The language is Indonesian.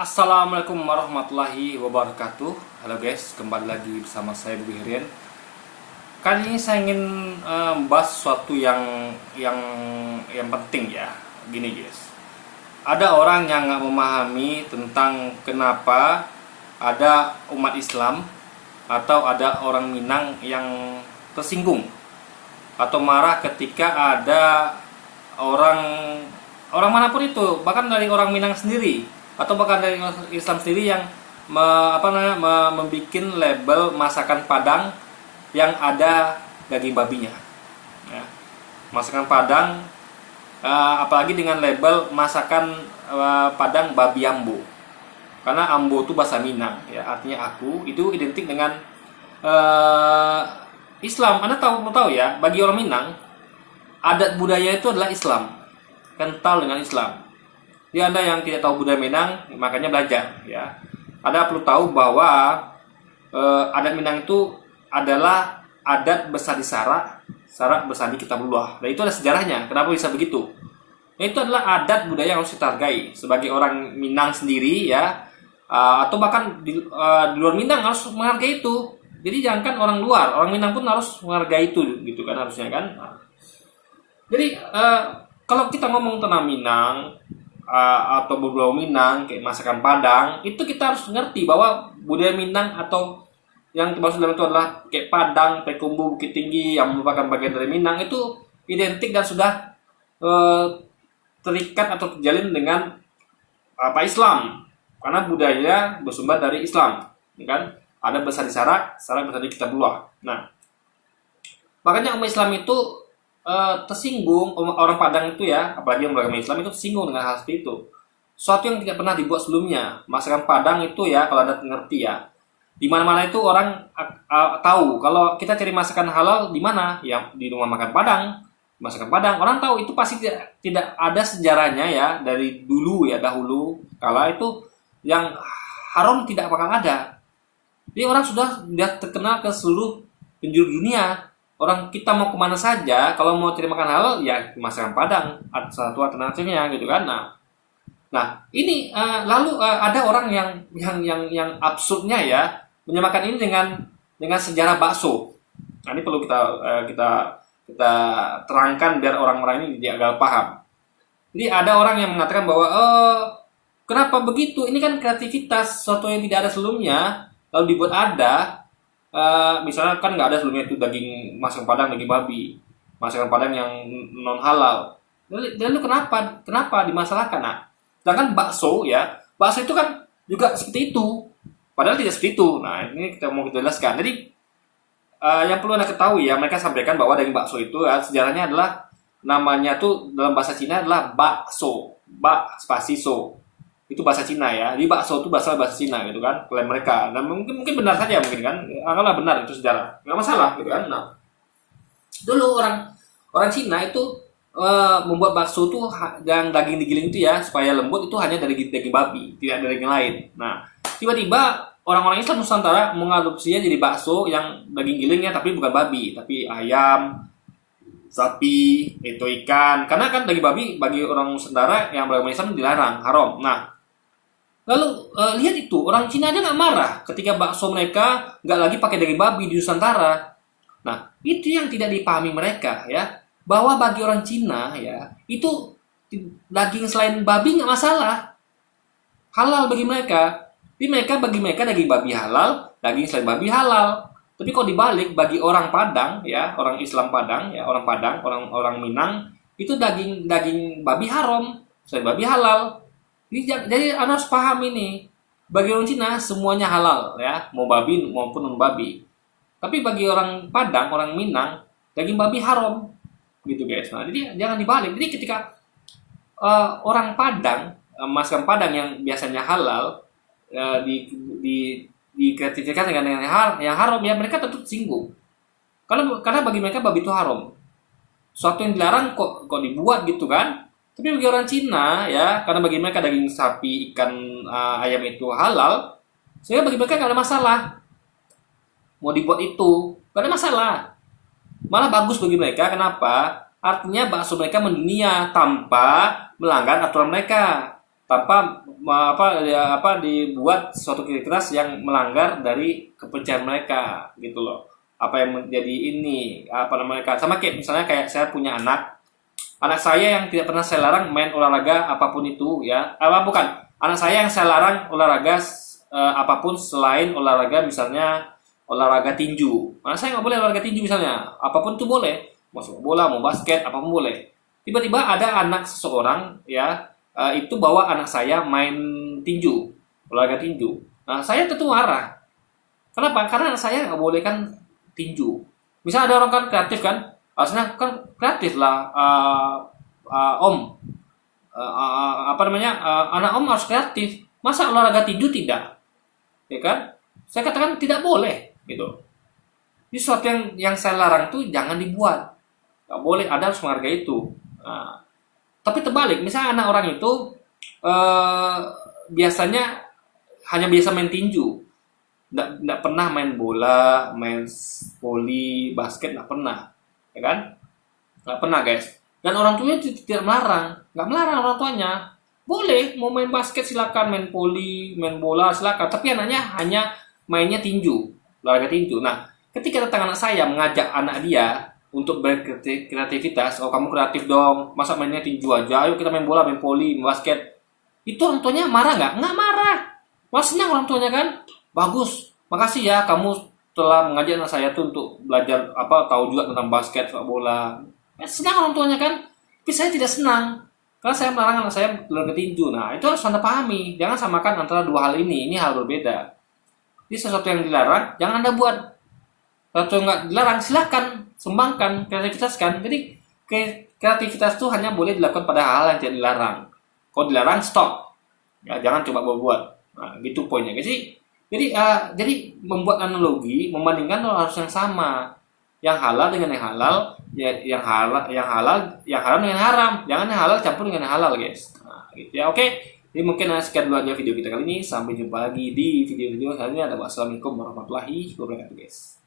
Assalamualaikum warahmatullahi wabarakatuh. Halo guys, kembali lagi bersama saya Budi Herian. Kali ini saya ingin membahas sesuatu yang penting ya. Gini guys, ada orang yang nggak memahami tentang kenapa ada umat Islam atau ada orang Minang yang tersinggung atau marah ketika ada orang orang manapun itu, bahkan dari orang Minang sendiri atau bahkan dari Islam sendiri yang membuat label masakan Padang yang ada daging babinya. Ya. Masakan Padang, apalagi dengan label masakan Padang babi ambo. Karena ambo itu bahasa Minang, ya artinya aku, itu identik dengan Islam. Anda tahu ya, bagi orang Minang adat budaya itu adalah Islam, kental dengan Islam. Jadi Anda yang tidak tahu budaya Minang, makanya belajar ya. Anda perlu tahu bahwa adat Minang itu adalah adat bersandi sarak, sarak bersandi kitabullah. Dan itu ada sejarahnya. Kenapa bisa begitu? Itu adalah adat budaya yang harus kita hargai sebagai orang Minang sendiri ya, atau bahkan di luar Minang harus menghargai itu. Jadi jangankan orang luar, orang Minang pun harus menghargai itu, gitu kan harusnya kan. Jadi kalau kita ngomong tentang Minang atau berbau Minang kayak masakan Padang, itu kita harus ngerti bahwa budaya Minang atau yang termasuk dalam itu adalah kayak Padang, Payakumbuh, Bukit Tinggi yang merupakan bagian dari Minang itu identik dan sudah terikat atau terjalin dengan Islam, karena budaya bersumber dari Islam, ya kan? Ada besar di sarak, sarak besar di kitabullah. Nah, makanya umat Islam itu tersinggung, orang Padang itu ya, apalagi yang beragama Islam itu tersinggung dengan hal seperti itu. Suatu yang tidak pernah dibuat sebelumnya. Masakan Padang itu ya, kalau Anda ngerti ya, di mana-mana itu orang tahu kalau kita cari masakan halal di mana, ya di rumah makan Padang. Masakan Padang, orang tahu itu pasti tidak ada sejarahnya ya, dari dulu ya, dahulu kala itu yang haram tidak bakal ada. Jadi orang sudah terkenal ke seluruh penjuru dunia. Orang kita mau kemana saja, kalau mau cari makan halal ya masakan Padang, satu alternatifnya gitu kan. Nah ini lalu ada orang yang absurdnya ya menyamakan ini dengan sejarah bakso. Nah, ini perlu kita terangkan biar orang-orang ini agak paham. Jadi ada orang yang mengatakan bahwa kenapa begitu? Ini kan kreativitas, sesuatu yang tidak ada sebelumnya lalu dibuat ada. Misalnya kan nggak ada sebelumnya itu daging masakan Padang, daging babi, masakan Padang yang non halal. Dan itu kenapa dimasalahkan? Nah, sedangkan bakso ya, bakso itu kan juga seperti itu, padahal tidak seperti itu. Nah, ini kita mau jelaskan. Jadi yang perlu Anda ketahui ya, mereka sampaikan bahwa daging bakso itu sejarahnya adalah namanya tuh dalam bahasa Cina adalah bakso, spasi so. Itu bahasa Cina ya. Jadi bakso itu bahasa Cina gitu kan, klaim mereka. Dan mungkin benar saja mungkin kan. Anggaplah benar itu sejarah. Enggak masalah gitu kan. Nah, dulu orang Cina itu membuat bakso itu yang daging digiling itu ya supaya lembut itu hanya dari daging babi, tidak dari daging lain. Nah, tiba-tiba orang-orang Islam Nusantara mengadopsinya jadi bakso yang daging gilingnya tapi bukan babi, tapi ayam, sapi, itu ikan. Karena kan daging babi bagi orang Nusantara yang beragama Islam dilarang, haram. Nah, lalu lihat itu, orang Cina aja nggak marah ketika bakso mereka nggak lagi pakai daging babi di Nusantara. Nah, itu yang tidak dipahami mereka ya, bahwa bagi orang Cina ya, itu daging selain babi nggak masalah, halal bagi mereka. Jadi bagi mereka daging babi halal, daging selain babi halal. Tapi kalau dibalik bagi orang Padang ya, orang Islam Padang ya, orang Padang, orang Minang itu daging babi haram, selain babi halal. Jadi Anda harus paham ini. Bagi orang Cina semuanya halal ya, mau babi maupun non babi. Tapi bagi orang Padang, orang Minang, daging babi haram, gitu guys. Nah, jadi jangan dibalik. Jadi ketika orang Padang, masakan Padang yang biasanya halal dikreatifikasi dengan yang haram ya, mereka tentu singgung. Karena bagi mereka babi itu haram. Suatu yang dilarang kok dibuat gitu kan. Tapi bagi orang Cina ya, karena bagi mereka daging sapi, ikan, ayam itu halal, sehingga bagi mereka nggak ada masalah. Mau dibuat itu nggak ada masalah, malah bagus bagi mereka. Kenapa? Artinya bakso mereka mendunia tanpa melanggar aturan mereka, tanpa dibuat suatu aktivitas yang melanggar dari kepercayaan mereka gitu loh. Apa yang menjadi ini mereka sama kayak misalnya kayak saya punya anak saya yang tidak pernah saya larang main olahraga apapun itu ya, bukan anak saya yang saya larang olahraga apapun selain olahraga misalnya olahraga tinju. Nah, saya nggak boleh olahraga tinju misalnya, apapun itu boleh, mau sepak bola, mau basket, apapun boleh. Tiba-tiba ada anak seseorang ya, itu bawa anak saya main tinju, olahraga tinju. Nah, saya tentu marah. Kenapa? Karena anak saya nggak boleh kan tinju. Misalnya ada orang kan kreatif kan, harusnya kan kreatif lah, Om. Anak Om harus kreatif. Masa olahraga tinju tidak? Ya kan? Saya katakan tidak boleh. Gitu. Ini sesuatu yang saya larang tuh jangan dibuat, nggak boleh, ada harus menghargai itu. Nah, tapi terbalik, misalnya anak orang itu biasanya hanya biasa main tinju, nggak pernah main bola, main voli, basket, nggak pernah, ya kan? Nggak pernah guys. Dan orang tuanya tidak melarang, nggak melarang orang tuanya. Boleh mau main basket silakan, main voli, main bola silakan, tapi anaknya hanya mainnya tinju, olahraga tinju. Nah, ketika datang anak saya mengajak anak dia untuk berkreativitas, oh kamu kreatif dong, masa mainnya tinju aja, ayo kita main bola, main voli, main basket. Itu orang tuanya marah nggak? Nggak marah. Malah senang orang tuanya kan. Bagus, makasih ya kamu telah mengajak anak saya tuh untuk belajar tahu juga tentang basket, sepak bola. Senang orang tuanya kan. Tapi saya tidak senang karena saya melarang anak saya olahraga tinju. Nah, itu harus Anda pahami. Jangan samakan antara dua hal ini. Ini hal berbeda. Jadi sesuatu yang dilarang, jangan Anda buat. Sesuatu yang nggak dilarang, silakan sumbangkan, kreativitaskan. Jadi kreativitas itu hanya boleh dilakukan pada hal yang tidak dilarang. Kalau dilarang, stop. Ya, jangan coba buat. Nah, gitu poinnya. Jadi membuat analogi, membandingkan harus yang sama. Yang halal dengan yang halal, yang halal dengan haram. Jangan yang halal campur dengan yang halal, guys. Nah, gitu ya. Oke. Jadi mungkin sekian dulu aja video kita kali ini. Sampai jumpa lagi di video-video selanjutnya. Wassalamualaikum warahmatullahi wabarakatuh, guys.